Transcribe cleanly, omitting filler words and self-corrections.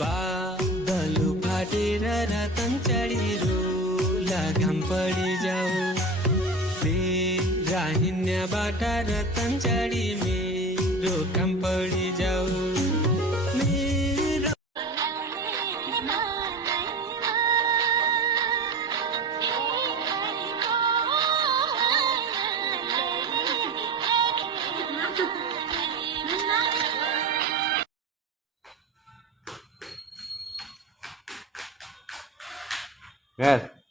बादल फाटेर रतन चढी घाम पडी जाऊ मेरा हिँड्नेबाट रतन चढी मेरो काम पडी जाऊ मेरो Red.